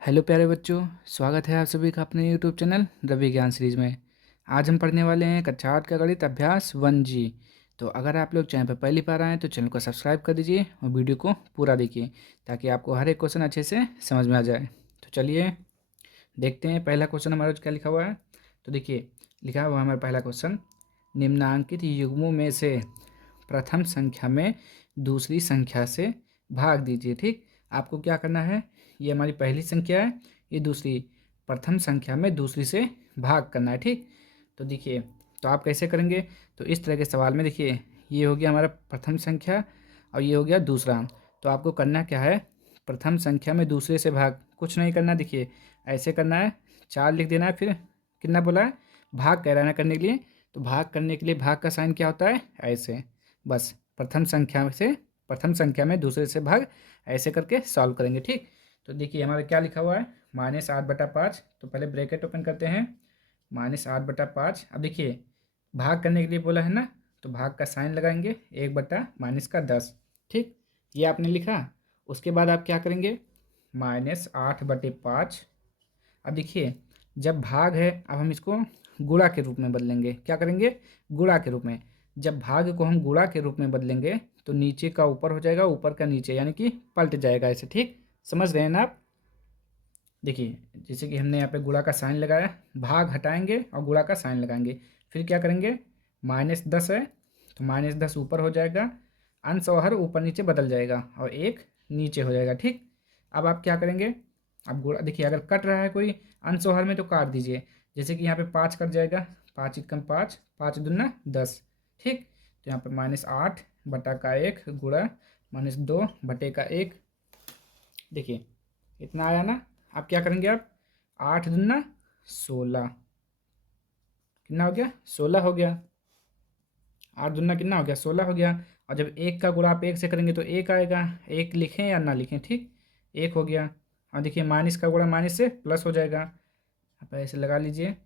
Hello प्यारे बच्चों, स्वागत है आप सभी का अपने यूट्यूब चैनल रवि ज्ञान सीरीज में। आज हम पढ़ने वाले हैं कक्षा 8 का गणित अभ्यास 1G। तो अगर आप लोग चैनल पर पहली बार आए हैं तो चैनल को सब्सक्राइब कर दीजिए और वीडियो को पूरा देखिए ताकि आपको हर एक क्वेश्चन अच्छे से समझ में आ जाए। तो चलिए देखते हैं पहला क्वेश्चन हमारा क्या लिखा हुआ है। तो देखिए लिखा हुआ है हमारा पहला क्वेश्चन, निम्नांकित युग्मों में से प्रथम संख्या में दूसरी संख्या से भाग दीजिए। ठीक, आपको क्या करना है, ये हमारी पहली संख्या है, ये दूसरी, प्रथम संख्या में दूसरी से भाग करना है। ठीक, तो देखिए तो आप कैसे करेंगे, तो इस तरह के सवाल में देखिए ये हो गया हमारा प्रथम संख्या और ये हो गया दूसरा। तो आपको करना क्या है, प्रथम संख्या में दूसरे से भाग, कुछ नहीं करना, देखिए ऐसे करना है, 4 लिख देना है, फिर कितना बोला है, भाग कह रहा है ना करने के लिए। तो भाग करने के लिए भाग का साइन क्या होता है, ऐसे, बस प्रथम संख्या से प्रथम संख्या में दूसरे से भाग, ऐसे करके सॉल्व करेंगे। ठीक, तो देखिए हमारा क्या लिखा हुआ है, -8/5। तो पहले ब्रैकेट ओपन करते हैं, -8/5। अब देखिए भाग करने के लिए बोला है ना, तो भाग का साइन लगाएंगे, 1/-10। ठीक, ये आपने लिखा। उसके बाद आप क्या करेंगे, -8/5। अब देखिए जब भाग है, अब हम इसको गुणा के रूप में बदलेंगे। क्या करेंगे, गुणा के रूप में। जब भाग को हम गुणा के रूप में बदलेंगे तो नीचे का ऊपर हो जाएगा, ऊपर का नीचे, यानी कि पलट जाएगा ऐसे। ठीक, समझ रहे हैं ना आप। देखिए जैसे कि हमने यहाँ पे गुणा का साइन लगाया, भाग हटाएंगे और गुणा का साइन लगाएंगे, फिर क्या करेंगे, -10 है तो -10 ऊपर हो जाएगा, अंश और हर ऊपर नीचे बदल जाएगा और एक नीचे हो जाएगा। ठीक, अब आप क्या करेंगे, अब गुणा देखिए अगर कट रहा है कोई अंश और हर में तो काट दीजिए। जैसे कि यहाँ पे 5 कट जाएगा, 5 × 5, 5×2 = 10। ठीक, तो यहाँ पे -8/1 गुणा -2/1। देखिए इतना आया ना। आप क्या करेंगे, आप 8×2 = 16, कितना हो गया, 16 हो गया। 8×2 कितना हो गया, 16 हो गया। और जब एक का गुणा आप एक से करेंगे तो एक आएगा, एक लिखें या ना लिखें, ठीक, एक हो गया। और देखिए माइनस का गुणा माइनस से प्लस हो जाएगा, आप ऐसे लगा लीजिए।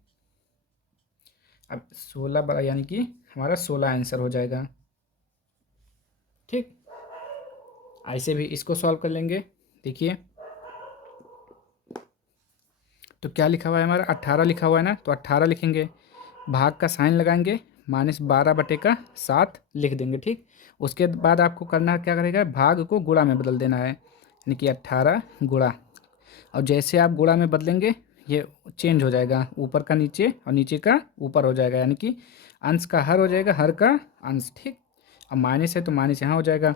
अब 16 यानी कि हमारा 16 आंसर हो जाएगा। ठीक, ऐसे भी इसको सॉल्व कर लेंगे। देखिए तो क्या लिखा हुआ है हमारा, 18 लिखा हुआ है ना, तो 18 लिखेंगे, भाग का साइन लगाएंगे, -12/7 लिख देंगे। ठीक, उसके बाद आपको करना क्या करेगा, भाग को गुणा में बदल देना है, यानी कि 18 गुणा। और जैसे आप गुणा में बदलेंगे ये चेंज हो जाएगा, ऊपर का नीचे और नीचे का ऊपर हो जाएगा, यानी कि अंश का हर हो जाएगा, हर का अंश। ठीक, अब माइनस है तो माइनस यहाँ हो जाएगा।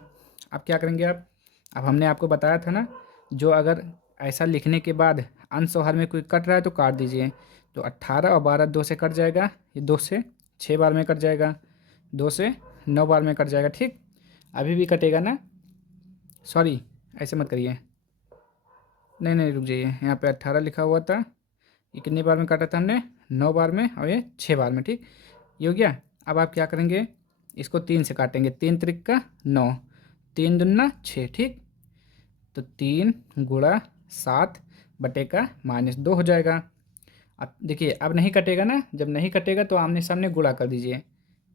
अब क्या करेंगे आप, अब हमने आपको बताया था ना, जो अगर ऐसा लिखने के बाद अंश और हर में कोई कट रहा है तो काट दीजिए। तो 18 और 12 2 से कट जाएगा, ये 2 से 6 बार में कट जाएगा, 2 से 9 बार में कट जाएगा। ठीक, अभी भी कटेगा ना, सॉरी ऐसे मत करिए, नहीं नहीं रुक जाइए, यहाँ पे 18 लिखा हुआ था, ये कितनी बार में काटा था हमने, 9 बार में, और ये 6 बार में। ठीक, ये हो गया। अब आप क्या करेंगे, इसको 3 से काटेंगे, 3×3 = 9, 3×2 = 6। ठीक, तो 3×7/2 हो जाएगा। अब देखिए अब नहीं कटेगा ना, जब नहीं कटेगा तो आमने सामने गुणा कर दीजिए,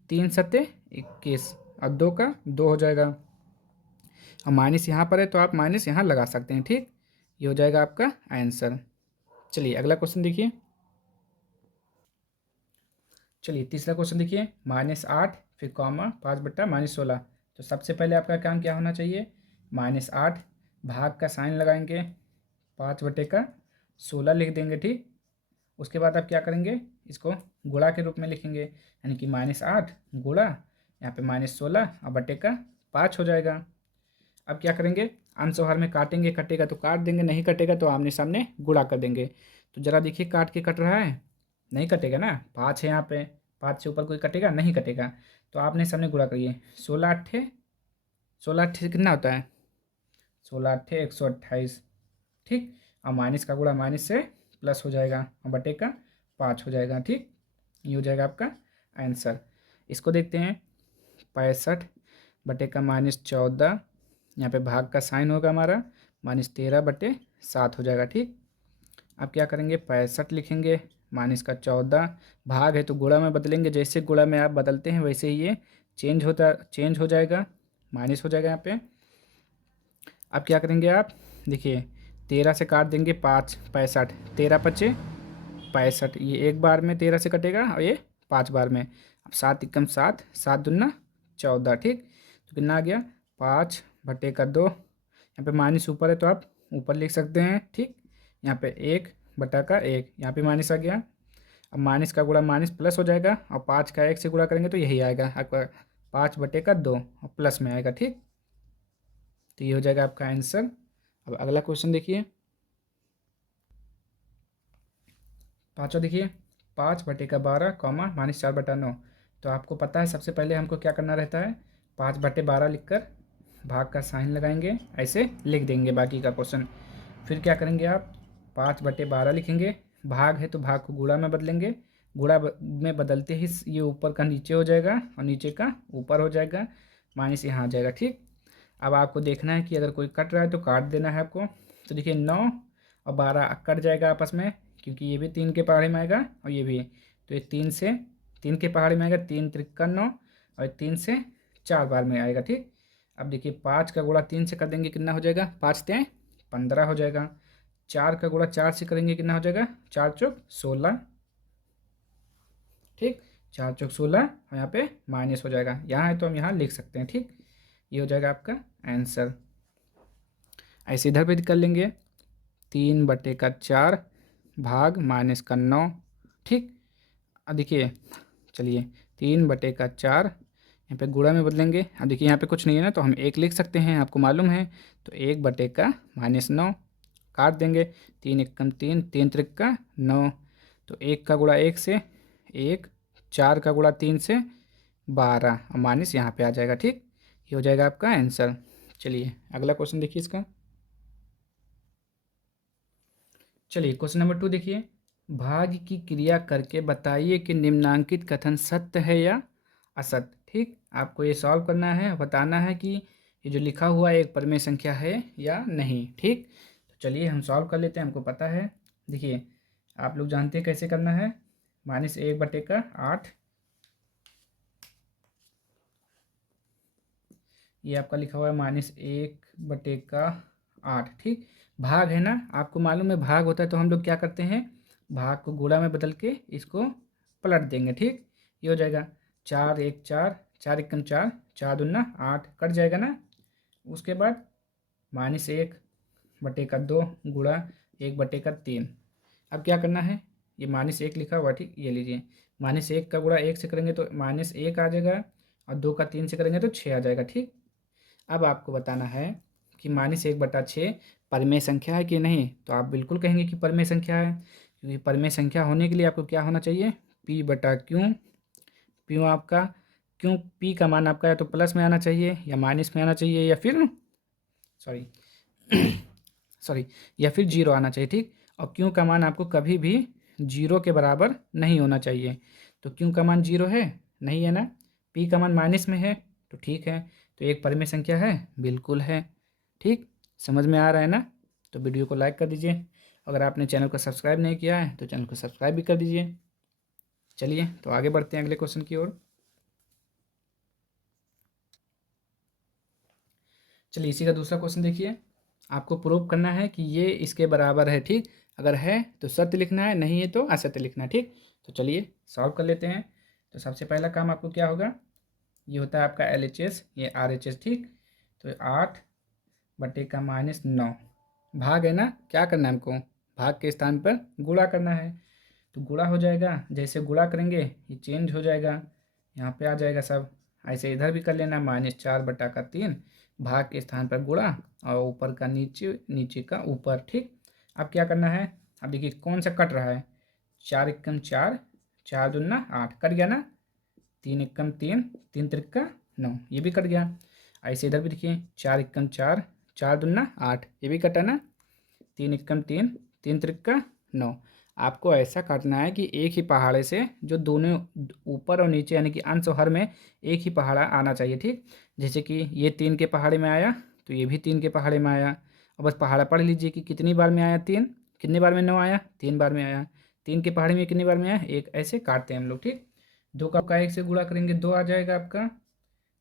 3×7 = 21 और 2 का 2 हो जाएगा। और माइनस यहाँ पर है तो आप माइनस यहाँ लगा सकते हैं। ठीक, ये हो जाएगा आपका आंसर। चलिए अगला क्वेश्चन देखिए। चलिए तीसरा क्वेश्चन देखिए, -8 फिर कॉमा 5/-16। तो सबसे पहले आपका काम क्या होना चाहिए, -8 भाग का साइन लगाएंगे, 5/16 लिख देंगे। ठीक, उसके बाद आप क्या करेंगे, इसको गुणा के रूप में लिखेंगे, यानी कि -8 गुणा यहाँ पे -16 और बटे का 5 हो जाएगा। अब क्या करेंगे, अंश और हर में काटेंगे, कटेगा तो काट देंगे, नहीं कटेगा तो आमने सामने गुणा कर देंगे। तो ज़रा देखिए काट के कट रहा है, नहीं कटेगा ना, 5 है यहाँ पे, 5 से ऊपर कोई कटेगा, नहीं कटेगा। तो आपने सामने गुणा करिए, 16 8 कितना होता है, 16 8 128। ठीक, और माइनस का गुणा माइनस से प्लस हो जाएगा और बटे का 5 हो जाएगा। ठीक, ये हो जाएगा आपका आंसर। इसको देखते हैं, 65 बटे का -14, यहाँ पे भाग का साइन होगा हमारा, -13/7 हो जाएगा। ठीक, अब क्या करेंगे, 65 लिखेंगे, -14, भाग है तो गुणा में बदलेंगे, जैसे गुणा में आप बदलते हैं वैसे ही ये चेंज हो जाएगा, माइनस हो जाएगा यहाँ पे। अब क्या करेंगे आप, देखिए 13 से काट देंगे 5, 65, 13 पचे 65, ये एक बार में 13 से कटेगा और ये 5 बार में। अब 7 एकम 7, 7 दूना 14, ठीक। तो कितना आ गया 5/2। यहाँ पे माइनस ऊपर है तो आप ऊपर लिख सकते हैं, ठीक। यहाँ पे 1/1, यहाँ पे माइनस आ गया। अब माइनस का गुणा माइनस प्लस हो जाएगा और 5 का 1 से गुणा करेंगे तो यही आएगा आपका 5/2 और प्लस में आएगा, ठीक। तो ये हो जाएगा आपका आंसर। अब अगला क्वेश्चन देखिए, पाँचवा देखिए, 5/12 कॉमा -4/9। तो आपको पता है सबसे पहले हमको क्या करना रहता है, 5/12 लिखकर भाग का साइन लगाएंगे, ऐसे लिख देंगे बाकी का क्वेश्चन। फिर क्या करेंगे आप, 5/12 लिखेंगे, भाग है तो भाग को गुणा में बदलेंगे, गुणा में बदलते ही ये ऊपर का नीचे हो जाएगा और नीचे का ऊपर हो जाएगा, माइनस यहाँ आ जाएगा, ठीक। अब आपको देखना है कि अगर कोई कट रहा है तो काट देना है आपको। तो देखिए 9 और 12 कट जाएगा आपस में, क्योंकि ये भी 3 के पहाड़े में आएगा और ये भी। तो ये 3 के पहाड़े में आएगा, 3×3 = 9 और 3 से 4 बार में आएगा, ठीक। अब देखिए 5 का गुणा 3 से कर देंगे कितना हो जाएगा, 5×3 = 15 हो जाएगा। 4 का गुणा 4 से करेंगे कितना हो जाएगा, 4×4 = 16, ठीक। 4×4 = 16 और यहाँ पे माइनस हो जाएगा, यहाँ है तो हम यहाँ लिख सकते हैं, ठीक। ये हो जाएगा आपका आंसर। ऐसे इधर पे कर लेंगे, 3/4 भाग -9, ठीक। अब देखिए चलिए 3/4 यहाँ पे गुणा में बदलेंगे। अब देखिए यहाँ पे कुछ नहीं है ना, तो हम 1 लिख सकते हैं, आपको मालूम है। तो 1/-9 काट देंगे, 3×1 = 3, 3×3 = 9। तो 1 का गुणा 1 से 1, 4 का गुणा 3 से 12 और माइनस यहाँ पे आ जाएगा, ठीक। ये हो जाएगा आपका आंसर। चलिए अगला क्वेश्चन देखिए इसका। चलिए क्वेश्चन नंबर 2 देखिए, भाग की क्रिया करके बताइए कि निम्नांकित कथन सत्य है या असत्य, ठीक। आपको ये सॉल्व करना है, बताना है कि ये जो लिखा हुआ है एक परिमेय संख्या है या नहीं, ठीक। तो चलिए हम सॉल्व कर लेते हैं, हमको पता है। देखिए आप लोग जानते हैं कैसे करना है, -1/8, ये आपका लिखा हुआ है -1/8, ठीक। भाग है ना, आपको मालूम है भाग होता है तो हम लोग क्या करते हैं, भाग को गुणा में बदल के इसको पलट देंगे, ठीक। ये हो जाएगा 4×1 = 4, 4×1 = 4, 4×2 = 8, कट जाएगा ना। उसके बाद -1/2 गुणा 1/3। अब क्या करना है, ये -1 लिखा हुआ, ठीक। ये लीजिए, -1 का गुणा 1 से करेंगे तो -1 आ जाएगा और 2 का 3 से करेंगे तो 6 आ जाएगा, ठीक। अब आपको बताना है कि -1/6 परिमेय संख्या है कि नहीं। तो आप बिल्कुल कहेंगे कि परिमेय संख्या है, क्योंकि परिमेय संख्या होने के लिए आपको क्या होना चाहिए, P/Q। P आपका, क्यों P का मान आपका या तो प्लस में आना चाहिए या माइनस में आना चाहिए या फिर सॉरी सॉरी या फिर 0 आना चाहिए, ठीक। और Q का मान आपको कभी भी 0 के बराबर नहीं होना चाहिए। तो Q का मान 0 है, नहीं है ना। P का मान माइनस में है, तो ठीक है। तो एक परिमेय संख्या है, बिल्कुल है, ठीक। समझ में आ रहा है ना। तो वीडियो को लाइक कर दीजिए, अगर आपने चैनल को सब्सक्राइब नहीं किया है तो चैनल को सब्सक्राइब भी कर दीजिए। चलिए तो आगे बढ़ते हैं अगले क्वेश्चन की ओर। चलिए इसी का दूसरा क्वेश्चन देखिए, आपको प्रूव करना है कि ये इसके बराबर है, ठीक। अगर है तो सत्य लिखना है, नहीं है तो असत्य लिखना है, ठीक। तो चलिए सॉल्व कर लेते हैं। तो सबसे पहला काम आपको क्या होगा, ये होता है आपका LHS, ये RHS, ठीक। तो 8/-9 भाग है ना, क्या करना है हमको, भाग के स्थान पर गुणा करना है। तो गुणा हो जाएगा, जैसे गुणा करेंगे ये चेंज हो जाएगा, यहाँ पे आ जाएगा सब। ऐसे इधर भी कर लेना, -4/3 भाग के स्थान पर गुणा और ऊपर का नीचे, नीचे का ऊपर, ठीक। अब क्या करना है, अब देखिए कौन सा कट रहा है, 4×1 = 4, 4×2 = 8, कट गया ना। 3×1 = 3, 3×3 = 9, ये भी कट गया। ऐसे इधर भी देखिए 4×1 = 4, 4×2 = 8, ये भी कटा ना। 3×1 = 3, 3×3 = 9। आपको ऐसा काटना है कि एक ही पहाड़े से जो दोनों ऊपर और नीचे यानी कि अंश और हर में एक ही पहाड़ा आना चाहिए, ठीक। जैसे कि ये 3 के पहाड़े में आया तो ये भी 3 के पहाड़े में आया। और बस पहाड़ा पढ़ लीजिए कि कितनी बार में आया, 3, कितने बार में 9 आया, 3 बार में आया। 3 के पहाड़े में कितनी बार में आया, 1। ऐसे काटते हैं हम लोग, ठीक। 2 का 1 से गुणा करेंगे 2 आ जाएगा आपका,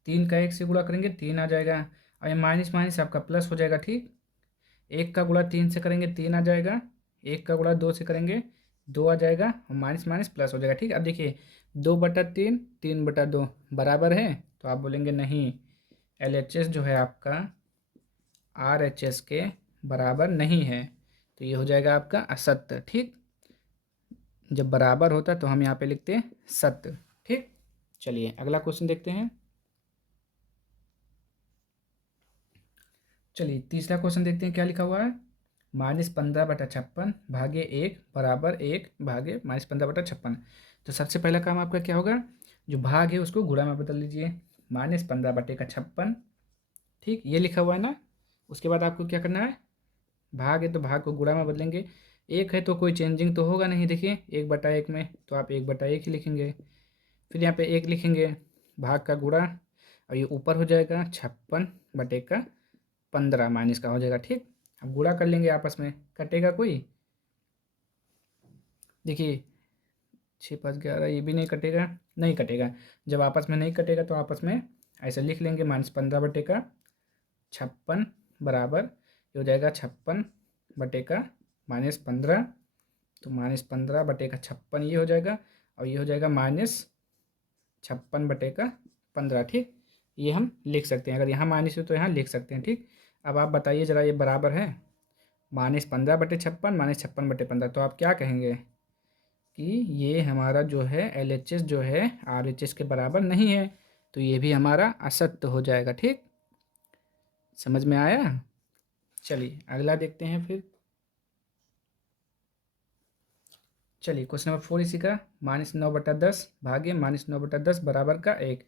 3 का 1 से गुणा करेंगे 3 आ जाएगा और ये माइनस माइनस आपका प्लस हो जाएगा, ठीक। एक का गुणा 3 से करेंगे 3 आ जाएगा, एक का गुणा 2 से करेंगे 2 आ जाएगा, और माइनस माइनस प्लस हो जाएगा। ठीक, अब देखिए 2/3 3/2 बराबर है, तो आप बोलेंगे नहीं, LHS जो है आपका RHS के बराबर नहीं है, तो ये हो जाएगा आपका असत्य। ठीक, जब बराबर होता है तो हम यहाँ पे लिखते हैं सत्य। ठीक, चलिए अगला क्वेश्चन देखते हैं। चलिए तीसरा क्वेश्चन देखते हैं क्या लिखा हुआ है। -15/56 भागे 1 बराबर 1 भागे -15/56। तो सबसे पहला काम आपका क्या होगा, जो भाग है उसको गुणा में बदल लीजिए, -15/56। ठीक, ये लिखा हुआ है ना। उसके बाद आपको क्या करना है, भाग है तो भाग को गुणा में बदलेंगे, एक है तो कोई चेंजिंग तो होगा नहीं, देखिए 1/1 में तो आप 1/1 ही लिखेंगे, फिर यहाँ पे 1 लिखेंगे, भाग का गुणा, और ये ऊपर हो जाएगा 56/15 माइनस का हो जाएगा। ठीक, अब गुणा कर लेंगे आपस में, कटेगा कोई, देखिए 6×5 = 11, ये भी नहीं कटेगा, नहीं कटेगा। जब आपस में नहीं कटेगा तो आपस में ऐसे लिख लेंगे, -15/56 बराबर ये हो जाएगा 56/-15, तो -15/56 ये हो जाएगा, और ये हो जाएगा -56/15। ठीक, ये हम लिख सकते हैं, अगर यहाँ माइनस हो तो यहाँ लिख सकते हैं। ठीक, अब आप बताइए ज़रा, ये बराबर है -15/56 -56/15, तो आप क्या कहेंगे कि ये हमारा जो है LHS जो है RHS के बराबर नहीं है, तो ये भी हमारा असत्य हो जाएगा। ठीक, समझ में आया। चलिए अगला देखते हैं फिर। चलिए क्वेश्चन नंबर 4 इसी का, -9/10 भागे -9/10 बराबर का 1।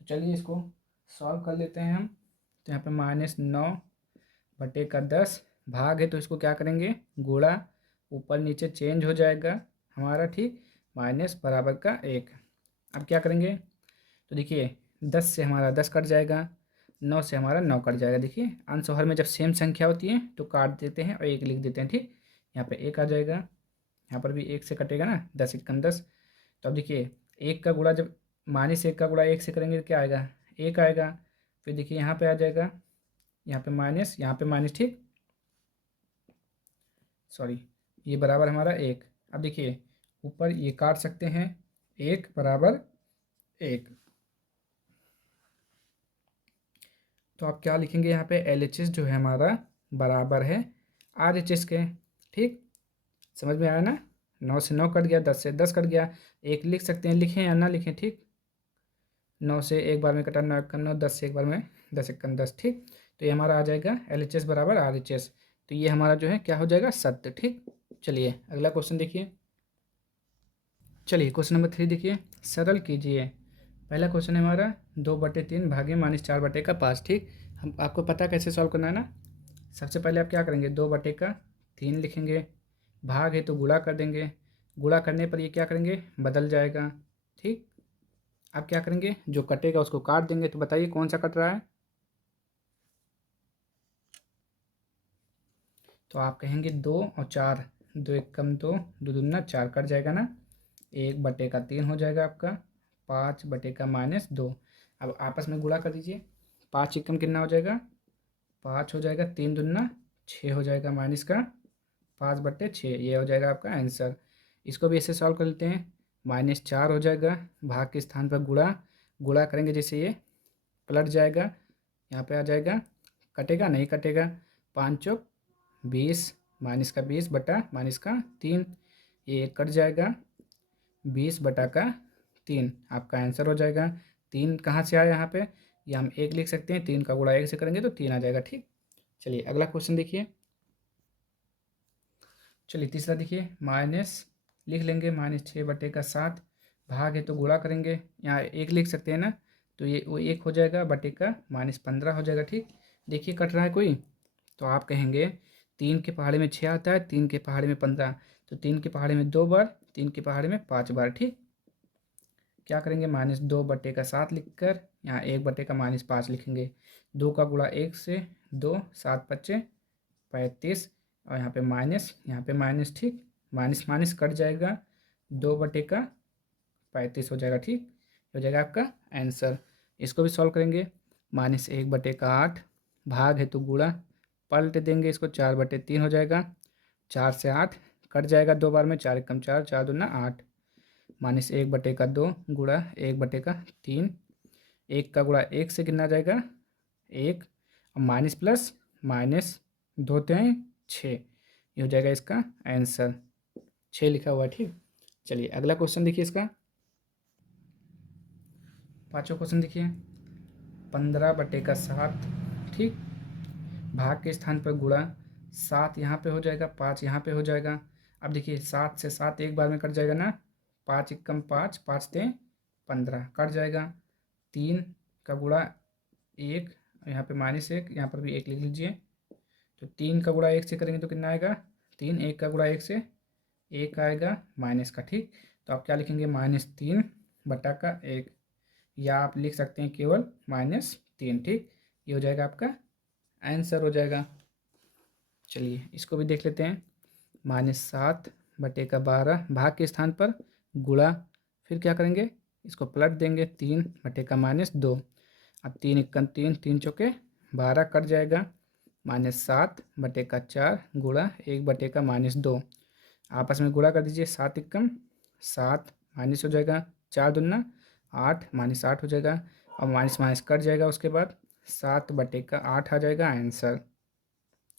तो चलिए इसको सॉल्व कर लेते हैं हम। तो यहाँ पे -9/10 भाग है तो इसको क्या करेंगे, गुणा, ऊपर नीचे चेंज हो जाएगा हमारा। ठीक, माइनस बराबर का 1। अब क्या करेंगे, तो देखिए 10 से हमारा 10 कट जाएगा, 9 से हमारा 9 कट जाएगा। देखिए अंश और हर में जब सेम संख्या होती है तो काट देते हैं और 1 लिख देते हैं। ठीक, यहाँ पे 1 आ जाएगा, यहाँ पर भी 1 से कटेगा ना, 10×1 = 10। तो अब देखिए 1 का गुणा, जब -1 का गुणा 1 से करेंगे तो क्या आएगा, 1 आएगा। फिर देखिए यहाँ पे आ जाएगा, यहाँ पे माइनस, यहाँ पे माइनस। ठीक, सॉरी, ये बराबर हमारा 1। अब देखिए ऊपर ये काट सकते हैं, 1 बराबर 1। तो आप क्या लिखेंगे यहाँ पे, LHS जो है हमारा बराबर है RHS के। ठीक, समझ में आया ना, 9 से 9 कट गया, 10 से 10 कट गया, 1 लिख सकते हैं, लिखें या ना लिखें। ठीक, 9 से एक बार में कटा, 9×1 = 9, 10 से एक बार में 10×1 = 10। ठीक, तो ये हमारा आ जाएगा LHS बराबर RHS, तो ये हमारा जो है क्या हो जाएगा, सत्य। ठीक, चलिए अगला क्वेश्चन देखिए। चलिए क्वेश्चन नंबर 3 देखिए, सरल कीजिए। पहला क्वेश्चन है हमारा 2/3 भागे -4/5। ठीक, हम आपको पता कैसे सॉल्व करना है ना। सबसे पहले आप क्या करेंगे, 2/3 लिखेंगे, भाग है तो गुणा कर देंगे, गुणा करने पर ये क्या करेंगे, बदल जाएगा। ठीक, अब क्या करेंगे, जो कटेगा उसको काट देंगे। तो बताइए कौन सा कट रहा है, तो आप कहेंगे 2 और 4, 2 × 1 = 2, 2 दूना 4 कट जाएगा ना, 1/3 हो जाएगा आपका, 5/-2। अब आपस में गुणा कर दीजिए, 5 एकम कितना हो जाएगा, 5 हो जाएगा, 3 दूना 6 हो जाएगा, माइनस का 5/6, ये हो जाएगा आपका आंसर। इसको भी ऐसे सॉल्व कर लेते हैं, -4 हो जाएगा, भाग के स्थान पर गुणा, गुणा करेंगे जैसे ये पलट जाएगा, यहाँ पे आ जाएगा, कटेगा नहीं कटेगा, 5×4 = 20, -20/-3, ये कट जाएगा, 20/3 आपका आंसर हो जाएगा। 3 कहाँ से आया यहाँ पे, ये हम 1 लिख सकते हैं, 3 का गुणा 1 से करेंगे तो 3 आ जाएगा। ठीक, चलिए अगला क्वेश्चन देखिए। चलिए तीसरा देखिए, माइनस लिख लेंगे, -6/7 भाग है तो गुणा करेंगे, यहाँ 1 लिख सकते हैं ना, तो ये वो 1 हो जाएगा, बटे का -15 हो जाएगा। ठीक, देखिए कट रहा है कोई, तो आप कहेंगे 3 के पहाड़े में 6 आता है, 3 के पहाड़े में 15, तो 3 के पहाड़े में 2 बार, 3 के पहाड़े में 5 बार। ठीक, क्या करेंगे, -2/7 लिख कर यहाँ 1/-5 लिखेंगे, 2 का गुणा 1 से 2, 7×5 = 35, और यहाँ पे माइनस, यहाँ पे माइनस। ठीक, माइनस माइनस कट जाएगा, 2/35 हो जाएगा। ठीक, हो जाएगा आपका आंसर। इसको भी सॉल्व करेंगे, -1/8 भाग है तो गुणा, पलट देंगे इसको, 4/3 हो जाएगा। 4 से 8 कट जाएगा 2 बार में, 4 एकम 4, 4 दूना 8, माइनस 1/2 गुणा 1/3, 1 का गुणा 1 से कितना आ जाएगा 1, और माइनस प्लस माइनस 2 हैं 6, ये हो जाएगा इसका आंसर, 6 लिखा हुआ है। ठीक, चलिए अगला क्वेश्चन देखिए इसका, पाँचवा क्वेश्चन देखिए, 15/7, ठीक, भाग के स्थान पर गुणा, 7 यहाँ पे हो जाएगा, 5 यहाँ पे हो जाएगा। अब देखिए 7 से 7 एक बार में कट जाएगा ना, 5 एकम 5, 5 तें 15 कट जाएगा। 3 का गुणा 1, यहाँ पे -1, यहाँ पर भी 1 लिख लीजिए। तो 3 का गुणा 1 से करेंगे तो कितना आएगा 3, 1 का गुणा 1 से 1 आएगा माइनस का। ठीक, तो आप क्या लिखेंगे -3/1, या आप लिख सकते हैं केवल -3। ठीक, ये हो जाएगा आपका आंसर हो जाएगा। चलिए इसको भी देख लेते हैं, -7/12 भाग के स्थान पर गुणा, फिर क्या करेंगे इसको पलट देंगे, 3/-2, अब 3 एकम 3, 3 चौके 12 कट जाएगा, -7/4 गुणा 1/-2, आपस में गुणा कर दीजिए, 7 एकम 7 माइनस हो जाएगा, 4 दूना 8, -8 हो जाएगा, और माइनस माइनस कट जाएगा, उसके बाद 7/8 आ जाएगा आंसर।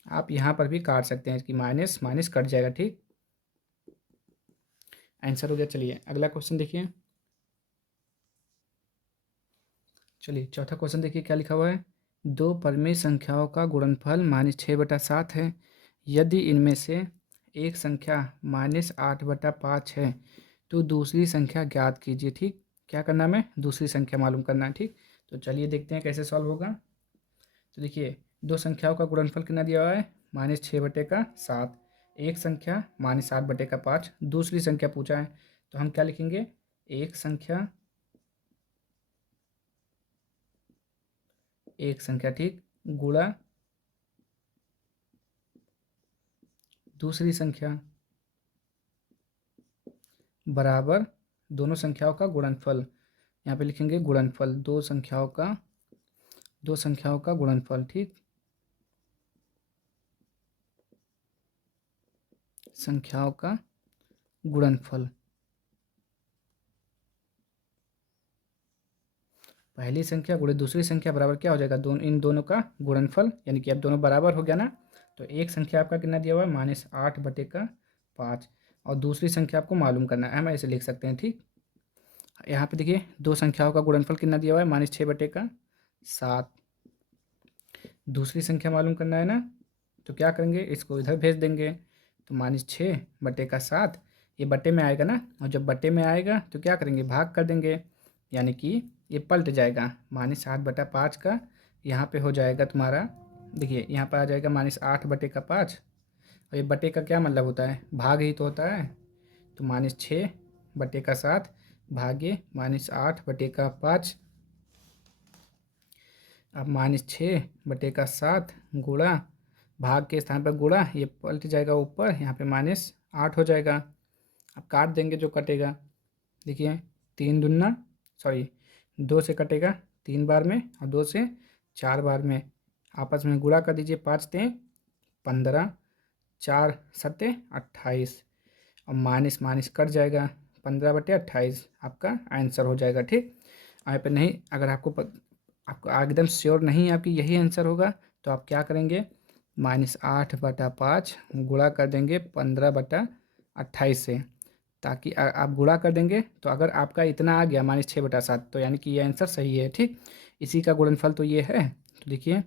आप यहाँ पर भी काट सकते हैं कि माइनस माइनस कट जाएगा। ठीक, आंसर हो गया। चलिए अगला क्वेश्चन देखिए, चलिए चौथा क्वेश्चन देखिए क्या लिखा हुआ है, दो परिमेय संख्याओं का गुणनफल -6/7 है, यदि इनमें से एक संख्या -8/5 है तो दूसरी संख्या ज्ञात कीजिए। ठीक, क्या करना है, दूसरी संख्या मालूम करना है। ठीक, तो चलिए देखते हैं कैसे सॉल्व होगा। तो देखिए दो संख्याओं का गुणनफल कितना दिया हुआ है -6/7, एक संख्या -8/5, दूसरी संख्या पूछा है, तो हम क्या लिखेंगे, एक संख्या ठीक, गुणा दूसरी संख्या बराबर दोनों संख्याओं का गुणनफल, यहाँ पे लिखेंगे गुणनफल, दो संख्याओं का गुणनफल। ठीक, संख्याओं का गुणनफल, पहली संख्या गुणे दूसरी संख्या बराबर क्या हो जाएगा, इन दोनों का गुणनफल, यानी कि अब दोनों बराबर हो गया ना। तो एक संख्या आपका कितना दिया हुआ है -8/5, और दूसरी संख्या आपको मालूम करना है, हम ऐसे लिख सकते हैं। ठीक, यहाँ पे देखिए दो संख्याओं का गुणनफल कितना दिया हुआ है -6/7, दूसरी संख्या मालूम करना है ना, तो क्या करेंगे इसको इधर भेज देंगे, तो -6/7 ये बटे में आएगा ना, और जब बटे में आएगा तो क्या करेंगे भाग कर देंगे, यानी कि ये पलट जाएगा, -8/5 का यहाँ पे हो जाएगा तुम्हारा, देखिए यहाँ पर आ जाएगा -8/5, और ये बटे का क्या मतलब होता है, भाग ही तो होता है, तो -6/7 भागे -8/5, अब -6/7 गुणा, भाग के स्थान पर गुणा, ये पलट जाएगा ऊपर, यहाँ पे -8 हो जाएगा। अब काट देंगे जो कटेगा, देखिए 2 से कटेगा 3 बार में, और 2 से 4 बार में, आपस में गुणा कर दीजिए, 5 तें 15, 4 सत्ते 28, और माइनस माइनस कट जाएगा, 15/28 आपका आंसर हो जाएगा। ठीक, यहाँ पे नहीं, अगर आपको एकदम श्योर नहीं है आपकी यही आंसर होगा, तो आप क्या करेंगे -8/5 गुणा कर देंगे 15/28 से, ताकि आप गुणा कर देंगे, तो अगर आपका इतना आ गया -6/7, तो यानी कि ये आंसर सही है। ठीक, इसी का गुणनफल तो ये है, तो देखिए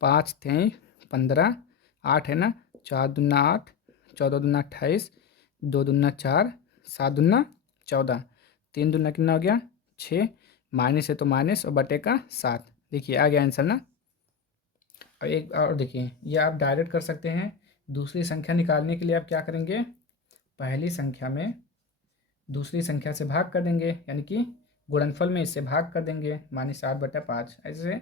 5 थे 15, 8 है ना, 4 दूना 8, 14 दूना 28, 2 दूना 4, 7 दूना 14, 3 दूना कितना हो गया 6, माइनस है तो माइनस, और बटे का 7, देखिए आ गया आंसर ना। और एक और देखिए, ये आप डायरेक्ट कर सकते हैं, दूसरी संख्या निकालने के लिए आप क्या करेंगे, पहली संख्या में दूसरी संख्या से भाग कर देंगे, यानी कि गुणनफल में इससे भाग कर देंगे, -8/5, ऐसे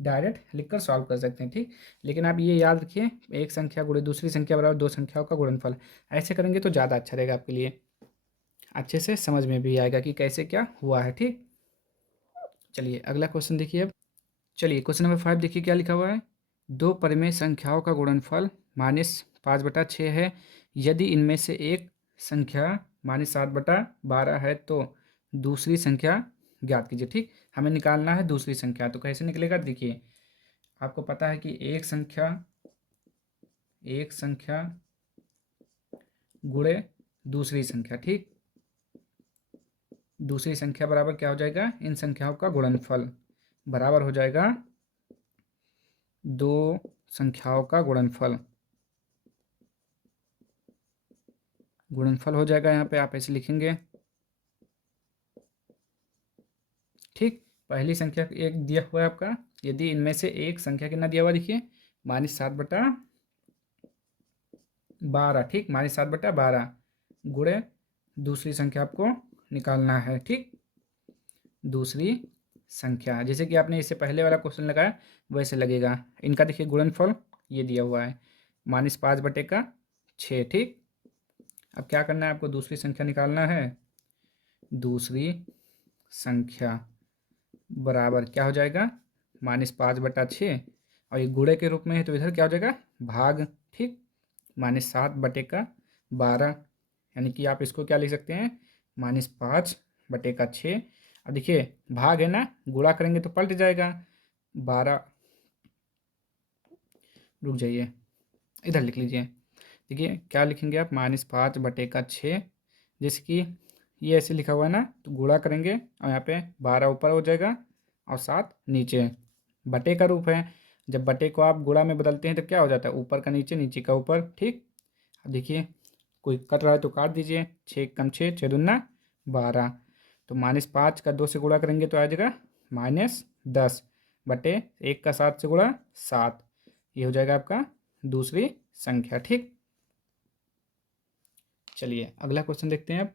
डायरेक्ट लिखकर सॉल्व कर सकते हैं। ठीक, लेकिन आप ये याद रखिए, एक संख्या गुणे दूसरी संख्या बराबर दो संख्याओं का गुणनफल, ऐसे करेंगे तो ज़्यादा अच्छा रहेगा आपके लिए, अच्छे से समझ में भी आएगा कि कैसे क्या हुआ है। ठीक, चलिए अगला क्वेश्चन देखिए अब, चलिए क्वेश्चन नंबर 5 देखिए क्या लिखा हुआ है, दो परिमेय संख्याओं का गुणनफल -5/6 है। यदि इनमें से एक संख्या -7/12 है तो दूसरी संख्या ज्ञात कीजिए। ठीक, हमें निकालना है दूसरी संख्या। तो कैसे निकलेगा, देखिए आपको पता है कि एक संख्या गुणे दूसरी संख्या। ठीक, दूसरी संख्या बराबर क्या हो जाएगा, इन संख्याओं का गुणनफल बराबर हो जाएगा दो संख्याओं का गुणनफल। गुणनफल हो जाएगा, यहाँ पे आप ऐसे लिखेंगे। ठीक, पहली संख्या एक दिया हुआ है आपका, यदि इनमें से एक संख्या कितना दिया हुआ देखिए -7/12। ठीक, -7/12 गुणे दूसरी संख्या आपको निकालना है। ठीक, दूसरी संख्या जैसे कि आपने इससे पहले वाला क्वेश्चन लगाया वैसे लगेगा। इनका देखिए गुणनफल ये दिया हुआ है -5/6। ठीक, अब क्या करना है आपको, दूसरी संख्या निकालना है। दूसरी संख्या बराबर क्या हो जाएगा, -5/6 और ये गुणे के रूप में है तो इधर क्या हो जाएगा, भाग। ठीक, -7/12 यानी कि आप इसको क्या लिख सकते हैं, -5/6। अब देखिए भाग है ना, गुणा करेंगे तो पलट जाएगा 12। रुक जाइए, इधर लिख लीजिए। देखिए क्या लिखेंगे आप, -5/6। जैसे कि ये ऐसे लिखा हुआ है ना, तो गुणा करेंगे और यहाँ पे 12 ऊपर हो जाएगा और 7 नीचे। बटे का रूप है, जब बटे को आप गुणा में बदलते हैं तो क्या हो जाता है, ऊपर का नीचे, नीचे का ऊपर। ठीक, अब देखिए कोई कट रहा है तो काट दीजिए। 6 कम 6, 6×2 12। तो -5 का 2 से गुणा करेंगे तो आ जाएगा -10 बटे 1 का 7 से गुणा 7। ये हो जाएगा आपका दूसरी संख्या। ठीक, चलिए अगला क्वेश्चन देखते हैं अब।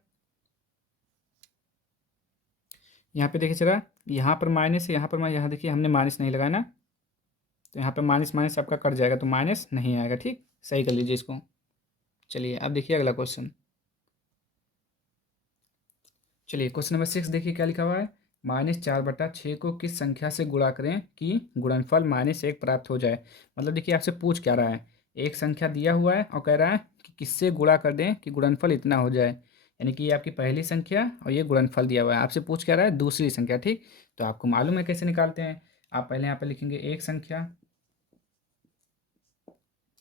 यहाँ पे देखिए चला, यहाँ पर माइनस है, यहाँ पर यहाँ देखिए हमने माइनस नहीं लगाया ना, तो यहाँ पे माइनस माइनस आपका कट जाएगा तो माइनस नहीं आएगा। ठीक, सही कर लीजिए इसको। चलिए अब देखिए अगला क्वेश्चन। चलिए क्वेश्चन नंबर 6 देखिए क्या लिखा हुआ है, -4/6 को किस संख्या से गुणा करें कि गुणनफल -1 प्राप्त हो जाए। मतलब देखिए आपसे पूछ क्या रहा है, एक संख्या दिया हुआ है और कह रहा है कि किससे गुणा कर दें कि गुणनफल इतना हो जाए। यानी कि ये आपकी पहली संख्या और ये गुणनफल दिया हुआ है, आपसे पूछ क्या रहा है, दूसरी संख्या। ठीक, तो आपको मालूम है कैसे निकालते हैं। आप पहले यहाँ पे लिखेंगे एक संख्या,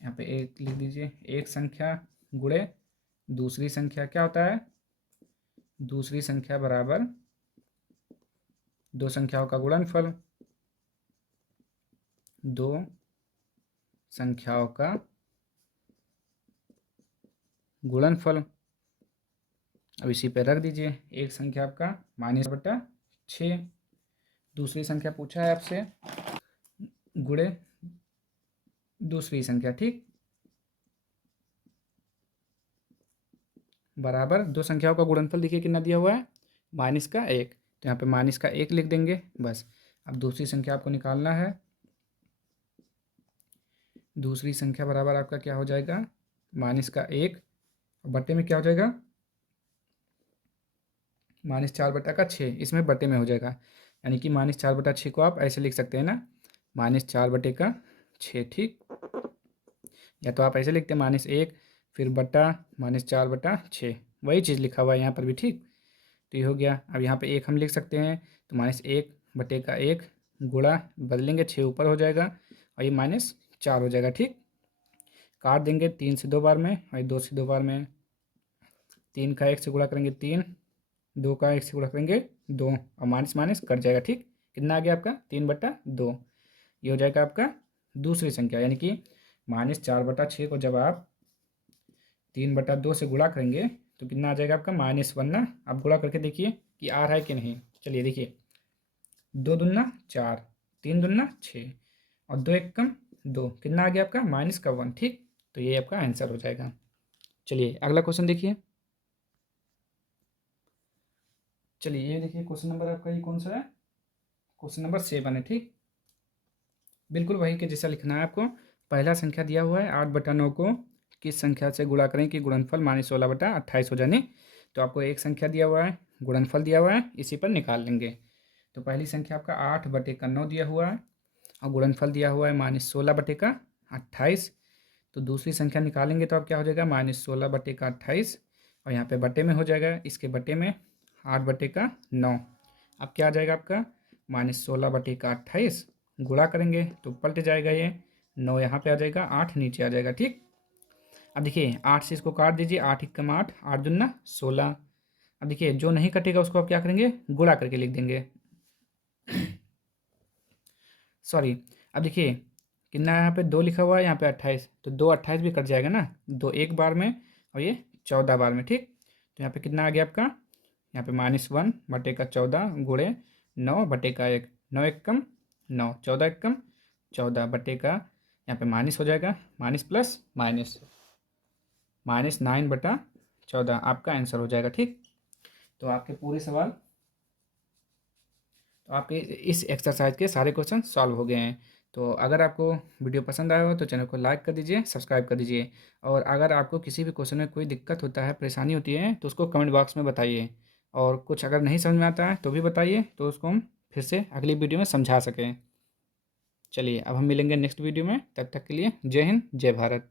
यहाँ पे एक लिख दीजिए, एक संख्या गुणे दूसरी संख्या। क्या होता है, दूसरी संख्या बराबर दो संख्याओं का गुणनफल। दो संख्याओं का गुणनफल। अब इसी पे रख दीजिए, एक संख्या आपका -6, दूसरी संख्या पूछा है आपसे गुणे दूसरी संख्या। ठीक, बराबर दो संख्याओं का गुणनफल देखिए कितना दिया हुआ है, -1। तो यहाँ पे -1 लिख देंगे बस। अब दूसरी संख्या आपको निकालना है। दूसरी संख्या बराबर आपका क्या हो जाएगा, -1 बट्टे में क्या हो जाएगा, -4/6। इसमें बटे में हो जाएगा, यानी कि -4/6 को आप ऐसे लिख सकते हैं ना, -4/6। ठीक, या तो आप ऐसे लिखते हैं -1 फिर बटा -4/6, वही चीज़ लिखा हुआ है यहाँ पर भी। ठीक, तो ये हो गया। अब यहाँ पे एक हम लिख सकते हैं, तो -1/1 गुणा बदलेंगे 6 ऊपर हो जाएगा और ये -4 हो जाएगा। ठीक, काट देंगे 3 से 2 बार में और 2 से 2 बार में। 3 का 1 से गुणा करेंगे 3, 2 का 1 से गुणा करेंगे 2 और माइनस माइनस कट जाएगा। ठीक, कितना आ गया आपका 3/2। ये हो जाएगा आपका दूसरी संख्या, यानी कि -4/6 को जब आप 3/2 से गुणा करेंगे तो कितना आ जाएगा आपका -1 ना। आप गुणा करके देखिए कि आ रहा है कि नहीं। चलिए देखिए, 2 दूना 4, 3 दूना 6 और 2 1 कम 2, कितना आ गया आपका -1। ठीक, तो ये आपका आंसर हो जाएगा। चलिए अगला क्वेश्चन देखिए। चलिए ये देखिए क्वेश्चन नंबर आपका ये कौन सा है, क्वेश्चन नंबर 7 है। ठीक, बिल्कुल वही के जैसा लिखना है आपको। पहला संख्या दिया हुआ है 8/9 को किस संख्या से गुणा करें कि गुणनफल -16/28 हो जाने। तो आपको एक संख्या दिया हुआ है, गुणनफल दिया हुआ है, इसी पर निकाल लेंगे। तो पहली संख्या आपका 8/9 दिया हुआ है। और गुणनफल दिया हुआ है -16/28। तो दूसरी संख्या निकालेंगे तो अब क्या हो जाएगा -16/28, और यहाँ पे बटे में हो जाएगा, इसके बटे में 8/9। अब क्या आ जाएगा आपका -16/28, गुणा करेंगे तो पलट जाएगा ये, 9 यहाँ पे आ जाएगा, 8 नीचे आ जाएगा। ठीक, अब देखिए 8 से इसको काट दीजिए, 8 एकम 8, 8 दूना 16। अब देखिए जो नहीं कटेगा उसको आप क्या करेंगे, गुणा करके लिख देंगे। सॉरी, अब देखिए कितना यहाँ पे 2 लिखा हुआ है, यहाँ पे 28, तो 2 28 भी कट जाएगा ना, 2 एक बार में और ये 14 बार में। ठीक, तो यहाँ पे कितना आ गया आपका, यहाँ पे -1/14 गुणे 9/1, 9 एकम 9, 14 एकम 14 बटे का, यहाँ पे माइनस हो जाएगा, माइनस प्लस माइनस, -9/14 आपका आंसर हो जाएगा। ठीक, तो आपके पूरे सवाल, तो आपके इस एक्सरसाइज के सारे क्वेश्चन सॉल्व हो गए हैं। तो अगर आपको वीडियो पसंद आया हो तो चैनल को लाइक कर दीजिए, सब्सक्राइब कर दीजिए, और अगर आपको किसी भी क्वेश्चन में कोई दिक्कत होता है, परेशानी होती है, तो उसको कमेंट बॉक्स में बताइए, और कुछ अगर नहीं समझ में आता है तो भी बताइए, तो उसको हम फिर से अगली वीडियो में समझा सकें। चलिए अब हम मिलेंगे नेक्स्ट वीडियो में, तब तक के लिए जय हिंद जय भारत।